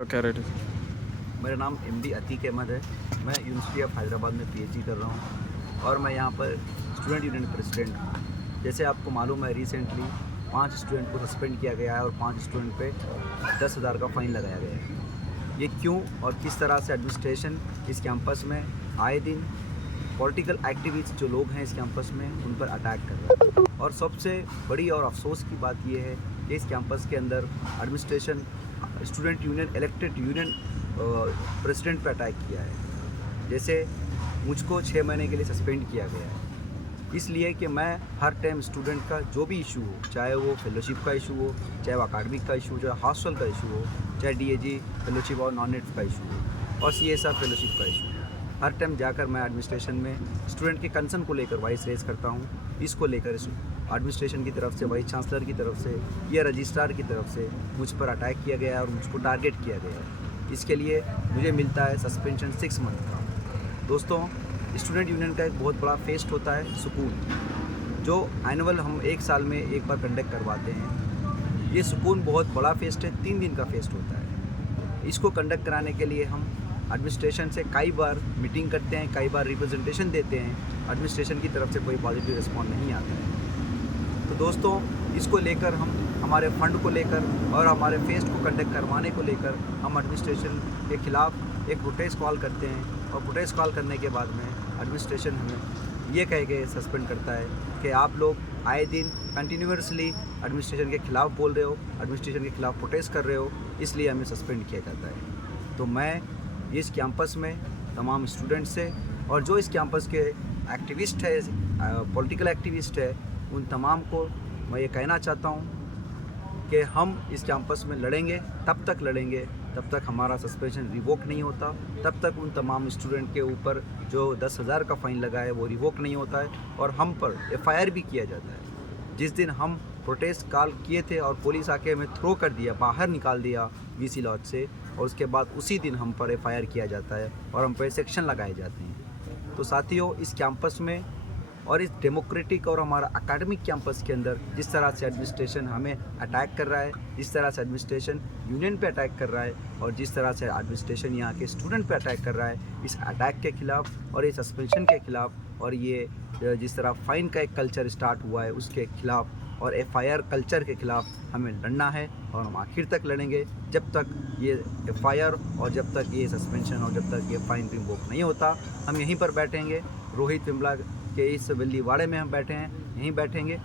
क्या रेट है? मेरा नाम एमडी अतीक अहमद है। मैं यूनिवर्सिटी ऑफ हैदराबाद में पीएचडी कर रहा हूँ और मैं यहाँ पर स्टूडेंट यूनियन प्रेसिडेंट हूँ। जैसे आपको मालूम है, रिसेंटली 5 स्टूडेंट को सस्पेंड किया गया है और 5 स्टूडेंट पे 10,000 का फ़ाइन लगाया गया है। ये क्यों और किस तरह से एडमिनिस्ट्रेशन इस कैंपस में आए दिन पॉलिटिकल एक्टिविस्ट जो लोग हैं इस कैंपस में उन पर अटैक कर रहा है। और सबसे बड़ी और अफसोस की बात यह है कि इस कैंपस के अंदर administration student union elected union president पर अटैक किया है। जैसे मुझको 6 महीने के लिए सस्पेंड किया गया है, इसलिए कि मैं हर टाइम स्टूडेंट का जो भी इशू हो, चाहे वो फेलोशिप का इशू हो, चाहे वो अकाडमिक का इशू हो, चाहे हॉस्टल का इशू हो, चाहे डीएजी फेलोशिप और नॉन नेट का इशू हो और सीएसआर फेलोशिप का इशू हो, हर टाइम जाकर मैं एडमिनिस्ट्रेशन में स्टूडेंट के कंसर्न को लेकर वॉइस रेज करता हूँ। इसको लेकर एडमिनिस्ट्रेशन की तरफ से, वाइस चांसलर की तरफ से या रजिस्ट्रार की तरफ से मुझ पर अटैक किया गया है और मुझको टारगेट किया गया है। इसके लिए मुझे मिलता है सस्पेंशन 6 मंथ का। दोस्तों, स्टूडेंट यूनियन का एक बहुत बड़ा फेस्ट होता है सुकून, जो एनुअल हम 1 साल में एक बार कंडक्ट करवाते हैं। ये सुकून बहुत बड़ा फेस्ट है, 3 दिन का फेस्ट होता है। इसको कंडक्ट कराने के लिए हम एडमिनिस्ट्रेशन से कई बार मीटिंग करते हैं, कई बार रिप्रेजेंटेशन देते हैं। एडमिनिस्ट्रेशन की तरफ से कोई पॉजिटिव रिस्पॉन्स नहीं आता है। तो दोस्तों, इसको लेकर हम हमारे फंड को लेकर और हमारे फेस्ट को कंडक्ट करवाने को लेकर हम एडमिनिस्ट्रेशन के ख़िलाफ़ एक प्रोटेस्ट कॉल करते हैं और प्रोटेस्ट कॉल करने के बाद में एडमिनिस्ट्रेशन हमें ये कह के सस्पेंड करता है कि आप लोग आए दिन कंटिन्यूसली एडमिनिस्ट्रेशन के ख़िलाफ़ बोल रहे हो, एडमिनिस्ट्रेशन के ख़िलाफ़ प्रोटेस्ट कर रहे हो, इसलिए हमें सस्पेंड किया जाता है। तो मैं इस कैंपस में तमाम स्टूडेंट से और जो इस कैंपस के एक्टिविस्ट है, पॉलिटिकल एक्टिविस्ट है, उन तमाम को मैं ये कहना चाहता हूँ कि हम इस कैंपस में लड़ेंगे, तब तक लड़ेंगे तब तक हमारा सस्पेंशन रिवोक नहीं होता, तब तक उन तमाम स्टूडेंट के ऊपर जो 10,000 का फ़ाइन लगा है वो रिवोक नहीं होता है और हम पर एफआईआर भी किया जाता है। जिस दिन हम प्रोटेस्ट कॉल किए थे और पुलिस आके हमें थ्रो कर दिया, बाहर निकाल दिया वीसी लॉज से, और उसके बाद उसी दिन हम पर एफआईआर किया जाता है और हम पर सेक्शन लगाए जाते हैं। तो साथियों, इस कैंपस में और इस डेमोक्रेटिक और हमारा एकेडमिक कैंपस के अंदर जिस तरह से एडमिनिस्ट्रेशन हमें अटैक कर रहा है, जिस तरह से एडमिनिस्ट्रेशन यूनियन पे अटैक कर रहा है और जिस तरह से एडमिनिस्ट्रेशन यहाँ के स्टूडेंट पे अटैक कर रहा है, इस अटैक के ख़िलाफ़ और इस सस्पेंशन के ख़िलाफ़ और ये जिस तरह फ़ाइन का एक कल्चर स्टार्ट हुआ है उसके ख़िलाफ़ और एफआईआर कल्चर के ख़िलाफ़ हमें लड़ना है और हम आखिर तक लड़ेंगे, जब तक ये एफआईआर और जब तक ये सस्पेंशन और जब तक ये फ़ाइन रिवोक नहीं होता। हम यहीं पर बैठेंगे, रोहित विमला के इस विल्लीवाड़े में हम बैठे हैं, यहीं बैठेंगे।